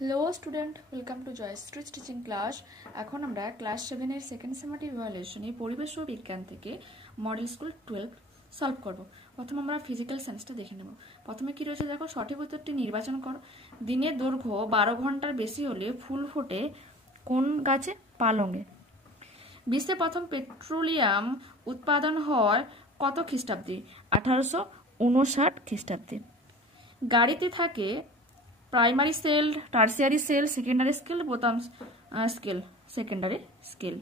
Hello student, welcome to Joyshree teaching class. এখন আমরা class 7-এর সেকেন্ড সেমেটিভ ইভ্যালুয়েশনে পরিবেশ ও বিজ্ঞান থেকে মডেল স্কুল 12 সলভ করব। প্রথমে আমরা ফিজিক্যাল সায়েন্সটা দেখে নেব। প্রথমে কি রয়েছে দেখো, সঠিক উত্তরটি নির্বাচন করো। দিনের দৈর্ঘ্য 12 ঘন্টার বেশি হলে ফুল ফোটে কোন গাছে? পালঙে। বিশ্বে প্রথম পেট্রোলিয়াম উৎপাদন হয় কত খ্রিস্টাব্দে? 1859 খ্রিস্টাব্দে। গাড়িতে থাকে primary cell, tertiary cell, secondary scale, বোতাম স্কেল, সেকেন্ডারি স্কেল।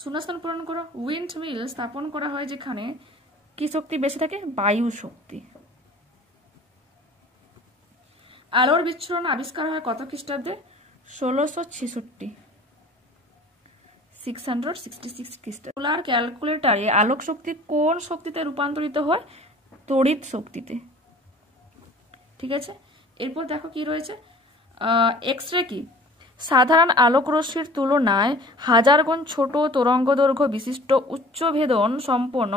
শূন্যস্থান পূরণ করো। উইন্ড মিল স্থাপন করা হয় যেখানে কি শক্তি বেশি থাকে? বায়ু শক্তি। আলোর বিচ্ছুরণ আবিষ্কার হয় কত খ্রিস্টাব্দে? 1666, 666 খ্রিস্টাব্দে। সোলার ক্যালকুলেটরে আলোক শক্তি কোন শক্তিতে রূপান্তরিত হয়? তড়িৎ শক্তিতে। ঠিক আছে, এরপর দেখো কি রয়েছে। এক্স রে কি? সাধারণ আলোক রশ্মির তুলনায় হাজার গুণ ছোট তরঙ্গ দৈর্ঘ্য বিশিষ্ট উচ্চ ভেদন সম্পন্ন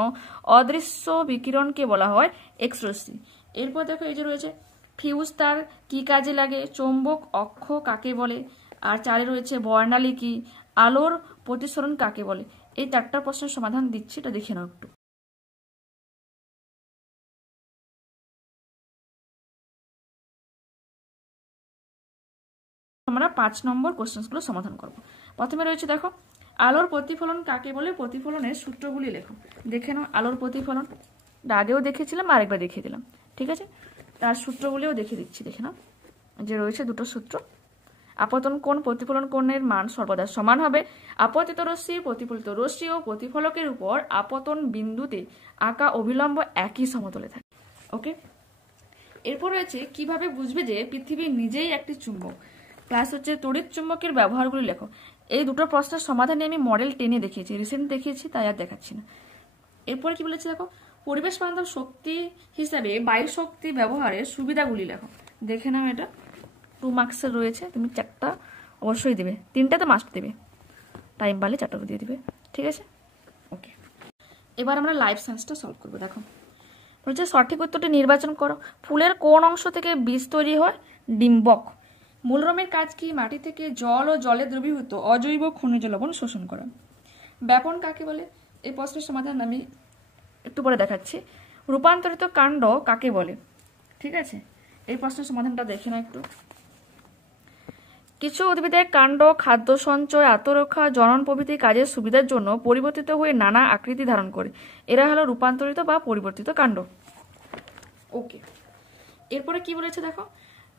অদৃশ্য বিকিরণকে বলা হয় এক্স রশ্মি। এরপর দেখো এই যে রয়েছে ফিউজ তার কি কাজে লাগে? চৌম্বক অক্ষ কাকে বলে? আর 4 রয়েছে বর্ণালী কি? আলোর প্রতিসরণ কাকে বলে? এই 4টা প্রশ্নের সমাধান দিচ্ছি, এটা দেখে নাও একটু। আমরা 5 নম্বর কোশ্চেনগুলো সমাধান করব। প্রথমে রয়েছে দেখো, আলোর প্রতিফলন কাকে বলে? প্রতিফলনের সূত্রগুলি লেখো। দেখে নাও আলোর প্রতিফলন, আগেও দেখেছিলাম, আরেকবার দেখিয়ে দিলাম। ঠিক আছে, তার সূত্রগুলিও দেখিয়ে দিচ্ছি, দেখে নাও। যে রয়েছে দুটো সূত্র। আপতন কোণ প্রতিফলন কোণের মান সর্বদা সমান হবে। আপতিত রশ্মি, প্রতিফলিত রশ্মি ও প্রতিফলকের উপর আপতন বিন্দুতে আঁকা অভিলম্ব একই সমতলে থাকে। ওকে, এরপর রয়েছে কিভাবে বুঝবে যে পৃথিবী নিজেই একটি চুম্বক। প্লাস হচ্ছে তড়িৎ চুম্বকের ব্যবহারগুলি লেখো। এই দুটো প্রশ্নের সমাধানে আমি মডেল 10-এ দেখিয়েছি, রিসেন্ট দেখিয়েছি, তাই আর দেখাচ্ছি না। এরপরে কি বলেছে দেখো, পরিবেশ বান্ধব শক্তি হিসাবে বায়ু শক্তি ব্যবহারের সুবিধাগুলি লেখো। দেখে নাও, এটা 2 মার্কসের রয়েছে, তুমি 4টা অবশ্যই দেবে, 3টাতে মাস্ট দেবে, টাইম পারলে 4টা দিয়ে দিবে। ঠিক আছে, ওকে। এবার আমরা লাইফ সায়েন্সটা সলভ করবো। দেখো বলছে সঠিক উত্তরটি নির্বাচন করো। ফুলের কোন অংশ থেকে বীজ তৈরি হয়? ডিম্বক। মূলরমের কাজ কি? মাটি থেকে জল ও জলে দ্রবীভূত অজৈব খনিজ লবণ শোষণ করা। ব্যাপন কাকে বলে? এই প্রশ্নের সমাধান আমি একটু পরে দেখাচ্ছি। রূপান্তরিত কাণ্ড কাকে বলে? ঠিক আছে, এই প্রশ্নের সমাধানটা দেখে না একটু। কিছু উদ্ভিদের কাণ্ড খাদ্য সঞ্চয়, আত্মরক্ষা, জনন প্রভৃতি কাজের সুবিধার জন্য পরিবর্তিত হয়ে নানা আকৃতি ধারণ করে। এরা হলো রূপান্তরিত বা পরিবর্তিত কাণ্ড। ওকে, এরপরে কি বলেছে দেখো,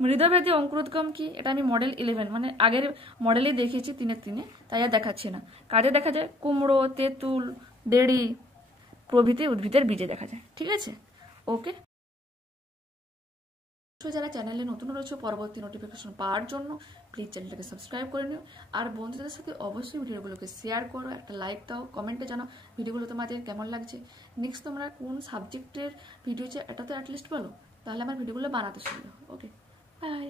মৃদভেদী অঙ্কুরোদ্গম কি? এটা আমি মডেল 11 মানে আগের মডেলেই দেখিয়েছি 3-এ, তাই আর দেখাচ্ছি না। কাজে দেখা যায় কুমড়ো, তেঁতুল, বেড়ি প্রভৃতি উদ্ভিদের বীজে দেখা যায়। ঠিক আছে, ওকে। যারা চ্যানেলে নতুন রয়েছে, পরবর্তী নোটিফিকেশন পাওয়ার জন্য প্লিজ চ্যানেলটাকে সাবস্ক্রাইব করে নিও। আর বন্ধুদের সাথে অবশ্যই ভিডিওগুলোকে শেয়ার করো, একটা লাইক দাও, কমেন্টে জানাও ভিডিওগুলো তোমাদের কেমন লাগছে। নেক্সট তোমরা কোন সাবজেক্টের ভিডিও চাই এটা তো অ্যাটলিস্ট বলো, তাহলে আমার ভিডিওগুলো বানাতে সুবিধা। ওকে, বাই।